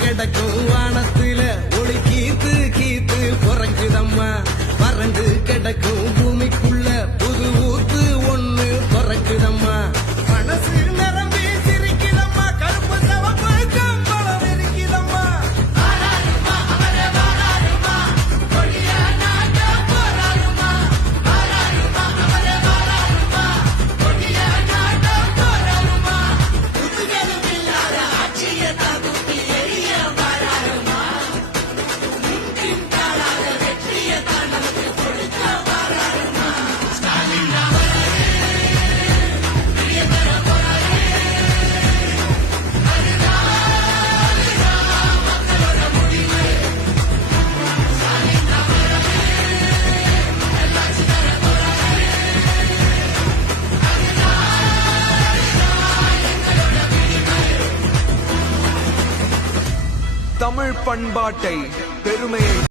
கிடக்கும் வானத்துல ஒளி கீத்து கீத்து பிறக்குதம்மா வறண்டு கிடக்கும் பூமிக்குள்ள புது ஊத்து ஒண்ணு பிறக்குதம்மா மனசு நிரம்பி சிரிக்குதம்மா கருப்பு சவப்பு கம்பளம் இருக்குதம்மா தமிழ் பண்பாட்டை பெருமையை